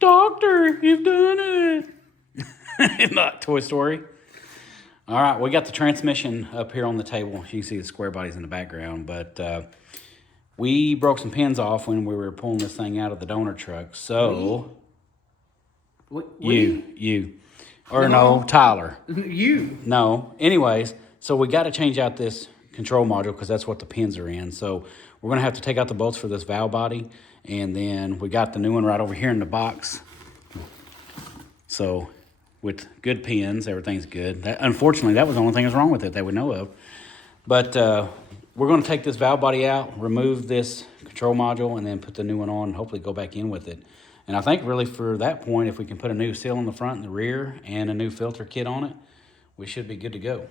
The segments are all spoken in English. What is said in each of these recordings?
Doctor, you've done it. Not Toy Story. All right, we got the transmission up here on the table. You can see the Squarebodies in the background, but we broke some pins off when we were pulling this thing out of the donor truck. So, you. Or no, Tyler. You. No. Anyways, so we got to change out this control module because that's what the pins are in. So we're going to have to take out the bolts for this valve body. And then we got the new one right over here in the box. So with good pins, everything's good. Unfortunately, that was the only thing that's wrong with it that we know of. But we're going to take this valve body out, remove this control module, and then put the new one on and hopefully go back in with it. And I think really for that point, if we can put a new seal in the front and the rear and a new filter kit on it, we should be good to go.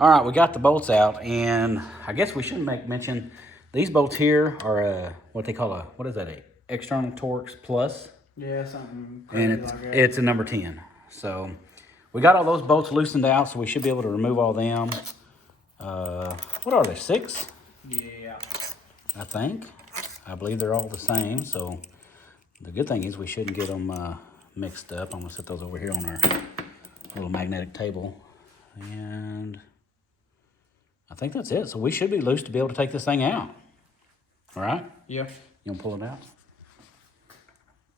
All right, we got the bolts out, and I guess we should make mention, these bolts here are what they call what is that, a external Torx plus? Yeah, something. And it's a number 10. So we got all those bolts loosened out, so we should be able to remove all them. What are they, 6? Yeah. I think. I believe they're all the same, so the good thing is we shouldn't get them mixed up. I'm gonna set those over here on our little magnetic table. And I think that's it. So we should be loose to be able to take this thing out. All right? Yeah. You gonna pull it out?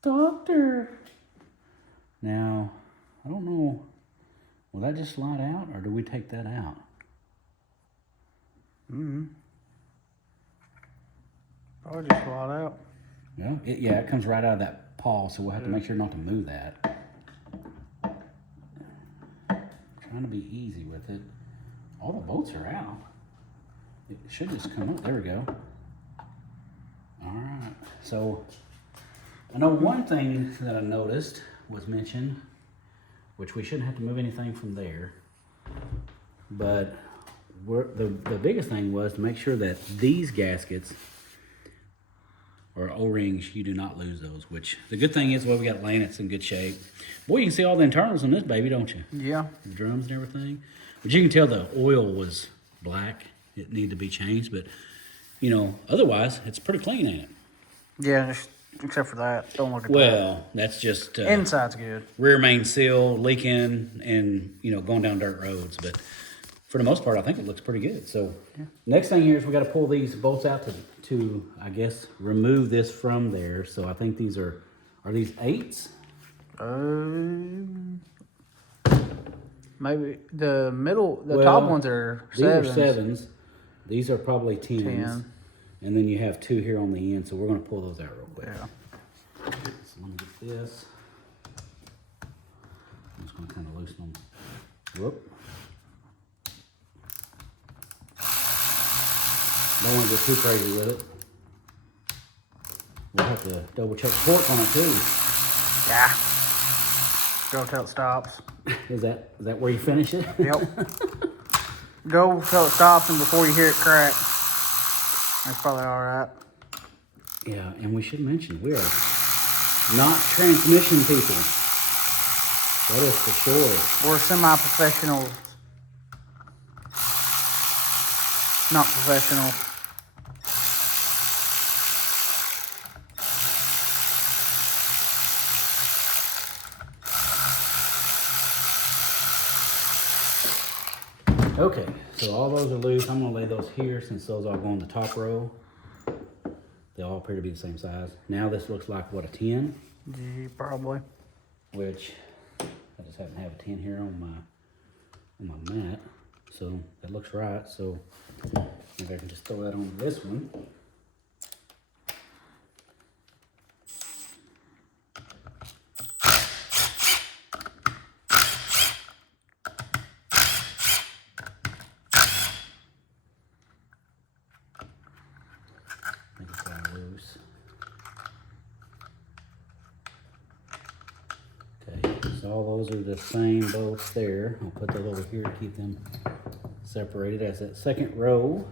Doctor. Now, I don't know, will that just slide out or do we take that out? Probably just slide out. Yeah, it comes right out of that paw, so we'll have to make sure not to move that. Trying to be easy with it. All the bolts are out. It should just come up. There we go. All right. So I know one thing that I noticed was mentioned, which we shouldn't have to move anything from there. But the biggest thing was to make sure that these gaskets or O-rings, you do not lose those, which the good thing is, well, we got laying, it's in good shape. Boy, you can see all the internals on this baby, don't you? Yeah. The drums and everything. But you can tell the oil was black. It needed to be changed, but, you know, otherwise, it's pretty clean, ain't it? Yeah, just, except for that. Don't look at Well, that's just... that. Inside's good. Rear main seal, leaking, and, you know, going down dirt roads, but for the most part, I think it looks pretty good. So, next thing here is we got to pull these bolts out to, I guess, remove this from there. So I think these are these 8s? Maybe the middle, the top ones are 7s. These are 7s. These are probably 10s. 10. And then you have 2 here on the end, so we're going to pull those out real quick. Yeah. So let me get this. I'm just going to kind of loosen them. Whoop. Don't want to get too crazy with it. We'll have to double check torque on it too. Yeah. Go till it stops. Is that where you finish it? Yep. Go till it stops and before you hear it crack. That's probably all right. Yeah, and we should mention, we are not transmission people. That is for sure. We're semi-professionals. Not professional. Okay, so all those are loose. I'm gonna lay those here since those all go on the top row. They all appear to be the same size. Now this looks like, what, a 10? Yeah, probably. Which, I just happen to have a 10 here on my mat. So that looks right. So maybe I can just throw that on this one. Make it fly loose. Okay, so all those are the same bolts there. I'll put those over here to keep them separated as that second row.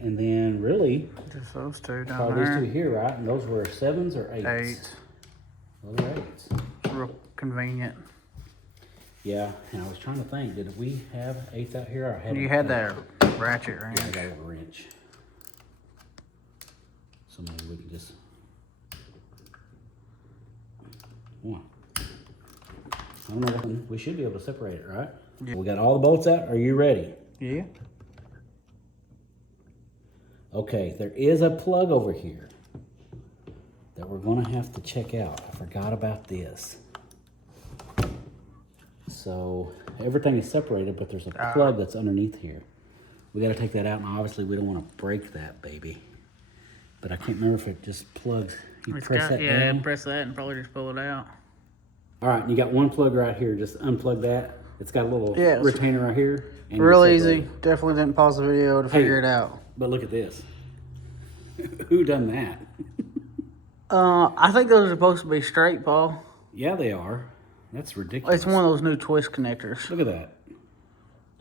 And then really, Just those two down probably there. these 2 here, right? And those were 7s or 8s? 8. Those are 8s. It's real convenient. Yeah, and I was trying to think, did we have 8s out here? Or You had that ratchet wrench. Yeah, I got a wrench. So maybe we can just Come on. I don't know. We should be able to separate it, right? Yeah. We got all the bolts out. Are you ready? Yeah. Okay, there is a plug over here that we're gonna have to check out. I forgot about this. So everything is separated, but there's a plug that's underneath here. We gotta take that out, and obviously we don't wanna break that baby. But I can't remember if it just plugs. You press that down. Press that and probably just pull it out. All right, you got one plug right here. Just unplug that. It's got a little retainer right here. And real easy. Definitely didn't pause the video to figure it out. But look at this. Who done that? I think those are supposed to be straight, Paul. Yeah, they are. That's ridiculous. It's one of those new twist connectors. Look at that.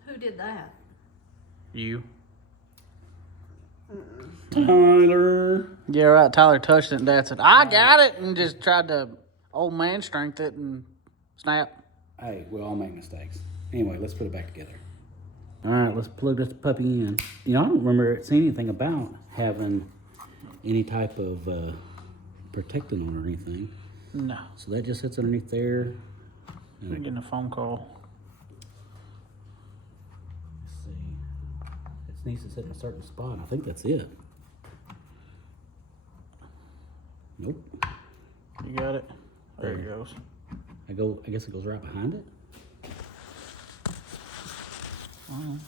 Who did that? You. Tyler. Yeah, right. Tyler touched it and Dad said, I got it, and just tried to old man strength it and snap. Hey, we all make mistakes. Anyway, let's put it back together. All right, let's plug this puppy in. You know, I don't remember seeing anything about having any type of protectant on or anything. No. So that just sits underneath there. We're getting a phone call. Let's see. It needs to sit in a certain spot. I think that's it. Nope. You got it? There it goes. I guess it goes right behind it.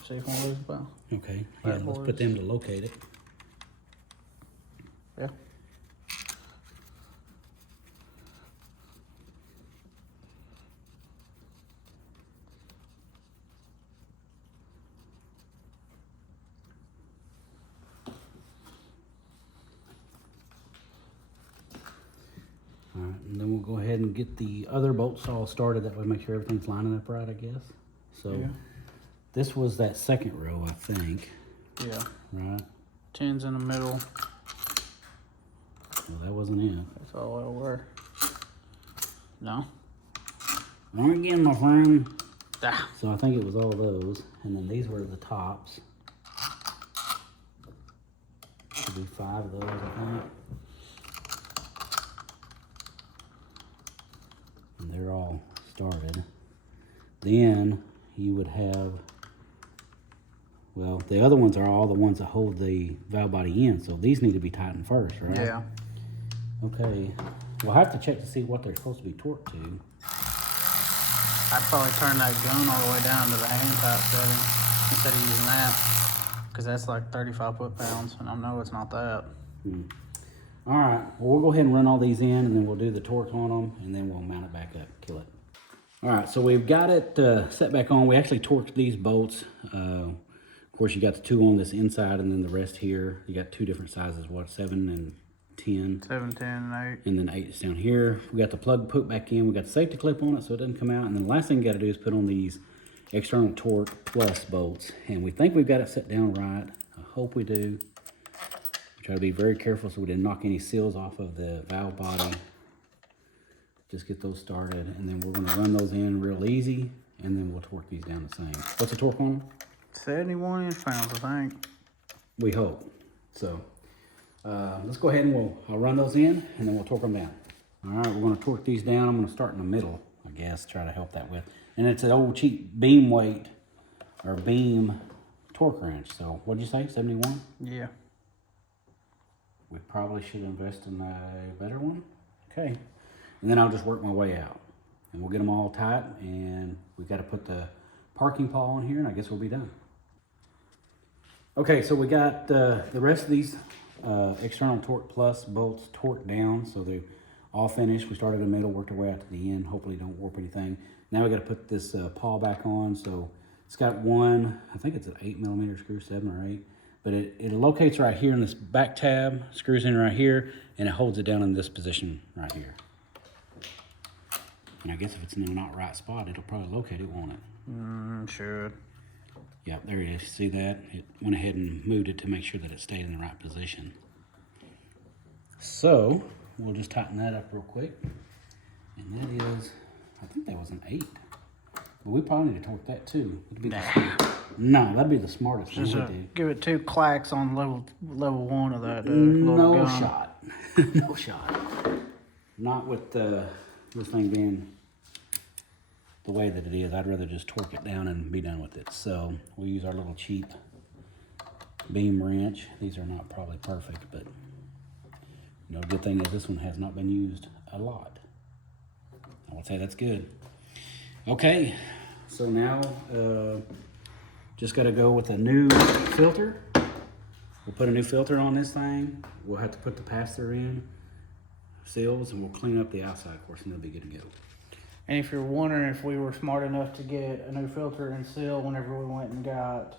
See if one of those about. Okay. Yeah, let's put them to locate it. Yeah. All right, and then we'll go ahead and get the other bolts all started. That way, make sure everything's lining up right, I guess. So, this was that second row, I think. Yeah. Right? 10's in the middle. Well, that wasn't it. That's all it'll wear. No? Wrong again, my friend. Ah. So, I think it was all those. And then these were the tops. Should be 5 of those, I think. And they're all started. Then you would have, well, the other ones are all the ones that hold the valve body in, so these need to be tightened first, right? Yeah. Okay. We'll have to check to see what they're supposed to be torqued to. I'd probably turn that gun all the way down to the hand type setting instead of using that, because that's like 35 foot-pounds, and I know it's not that. All right, well, we'll go ahead and run all these in, and then we'll do the torque on them, and then we'll mount it back up, kill it. All right, so we've got it set back on. We actually torqued these bolts. Of course, you got the 2 on this inside, and then the rest here. You got 2 different sizes, what, 7 and 10? 7, 10, and 8. And then 8 is down here. We got the plug put back in. We got the safety clip on it so it doesn't come out. And then the last thing you got to do is put on these external torque plus bolts. And we think we've got it set down right. I hope we do. Try to be very careful so we didn't knock any seals off of the valve body. Just get those started, and then we're going to run those in real easy, and then we'll torque these down the same. What's the torque on them? 71 inch-pounds, I think. We hope. So let's go ahead and I'll run those in, and then we'll torque them down. All right, we're going to torque these down. I'm going to start in the middle, I guess, try to help that with. And it's an old cheap beam weight or beam torque wrench. So what'd you say, 71? Yeah. We probably should invest in a better one. Okay. And then I'll just work my way out. And we'll get them all tight. And we've got to put the parking pawl on here. And I guess we'll be done. Okay, so we got the rest of these external torque plus bolts torqued down. So they're all finished. We started in the middle, worked our way out to the end. Hopefully don't warp anything. Now we got to put this pawl back on. So it's got one, I think it's an 8mm screw, 7 or 8. But it locates right here in this back tab, screws in right here, and it holds it down in this position right here. And I guess if it's in the not right spot, it'll probably locate it, won't it? Should. Yeah, there it is. See that? It went ahead and moved it to make sure that it stayed in the right position. So, we'll just tighten that up real quick. And that is, I think that was an 8. But we probably need to torque that too. No, that'd be the smartest thing to do. Give it 2 clacks on level 1 of that. No shot. No shot. Not with this thing being the way that it is, I'd rather just torque it down and be done with it. So we use our little cheap beam wrench. These are not probably perfect, but you know, the good thing is this one has not been used a lot. I would say that's good. Okay, so now just got to go with a new filter. We'll put a new filter on this thing. We'll have to put the pass-through in, seals, and we'll clean up the outside, of course, and it'll be good to go. And if you're wondering if we were smart enough to get a new filter and seal whenever we went and got,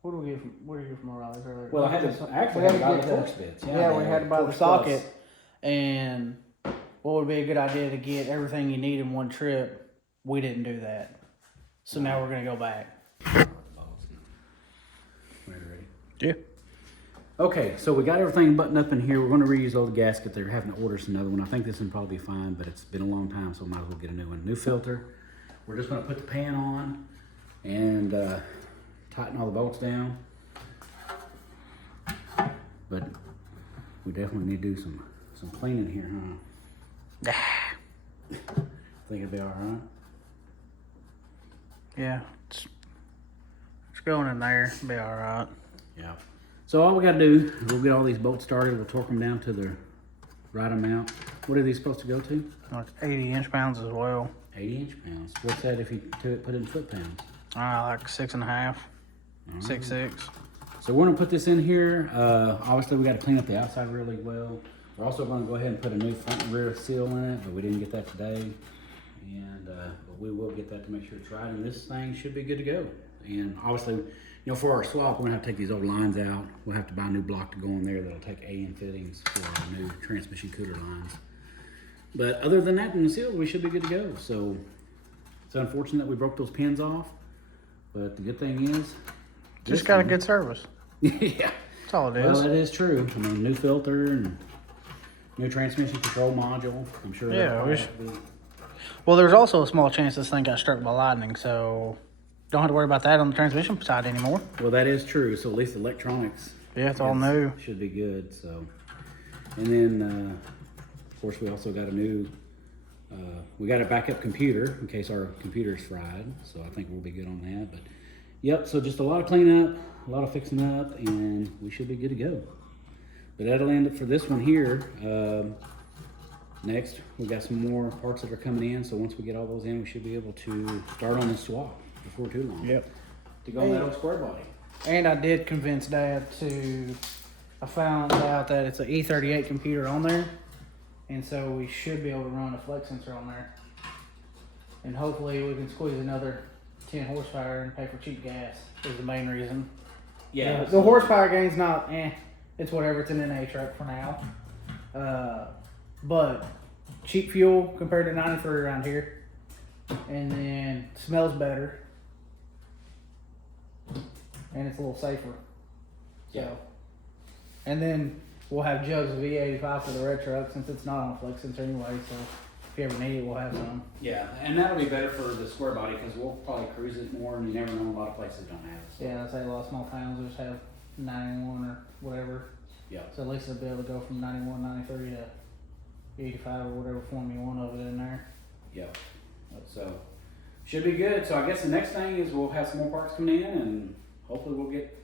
what did we get from O'Reilly's earlier? Well, I had to actually buy the Torx bits. Yeah, we had to buy the Torx socket. Plus. And what would be a good idea to get everything you need in one trip? We didn't do that. So now we're going to go back. Ready? Yeah. Okay, so we got everything buttoned up in here. We're going to reuse all the gasket. They're having to order us another one. I think this one probably be fine, but it's been a long time, so I might as well get a new one. New filter. We're just going to put the pan on and tighten all the bolts down. But we definitely need to do some cleaning here, huh? Think it'll be all right? Yeah. It's going in there. It'll be all right. Yeah. So all we got to do is we'll get all these bolts started. We'll torque them down to the right amount. What are these supposed to go to? Like 80 inch-pounds as well. 80 inch-pounds. What's that if you put it in foot-pounds? Like 6.5, 6.6. So we're going to put this in here. Obviously, we got to clean up the outside really well. We're also going to go ahead and put a new front and rear seal in it, but we didn't get that today. And but we will get that to make sure it's right. And this thing should be good to go. And obviously, you know, for our swap, we're gonna have to take these old lines out. We'll have to buy a new block to go in there that'll take A-N fittings for our new transmission cooler lines. But other than that, and the seal, we should be good to go. So it's unfortunate that we broke those pins off, but the good thing is, Just got a good service. yeah, That's all it is. well, that is true. I mean, new filter and new transmission control module. I'm sure. Yeah, that'll we all be- Well, there's also a small chance this thing got struck by lightning, so don't have to worry about that on the transmission side anymore. Well, that is true. So at least electronics. Yeah, it's all new. Should be good. So, and then of course we also got a new. We got a backup computer in case our computer's fried. So I think we'll be good on that. But yep. So just a lot of cleanup, a lot of fixing up, and we should be good to go. But that'll end it for this one here. Next, we got some more parts that are coming in. So once we get all those in, we should be able to start on the swap before too long. Yep. To go on that old Squarebody. And I did convince Dad I found out that it's an E38 computer on there. And so we should be able to run a flex sensor on there. And hopefully we can squeeze another 10 horsepower and pay for cheap gas is the main reason. Yeah. The horsepower gain's not, it's whatever, it's an NA truck for now. But cheap fuel compared to 93 around here. And then smells better. And it's a little safer. So, Yeah. and then we'll have jugs of E85 for the red truck since it's not on a flex sensor anyway. So if you ever need it, we'll have some. Yeah, and that'll be better for the Squarebody because we'll probably cruise it more, and you never know, a lot of places don't have it. So. Yeah, I say a lot of small towns just have 91 or whatever. Yeah. So at least they'll be able to go from 91, 93 to 85 or whatever form you want of it in there. Yeah. So should be good. So I guess the next thing is we'll have some more parts coming in, and hopefully we'll get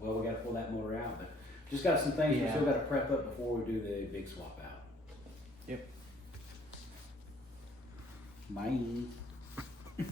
well, we got to pull that motor out, but just got some things we still got to prep up before we do the big swap out. Yep. Bye.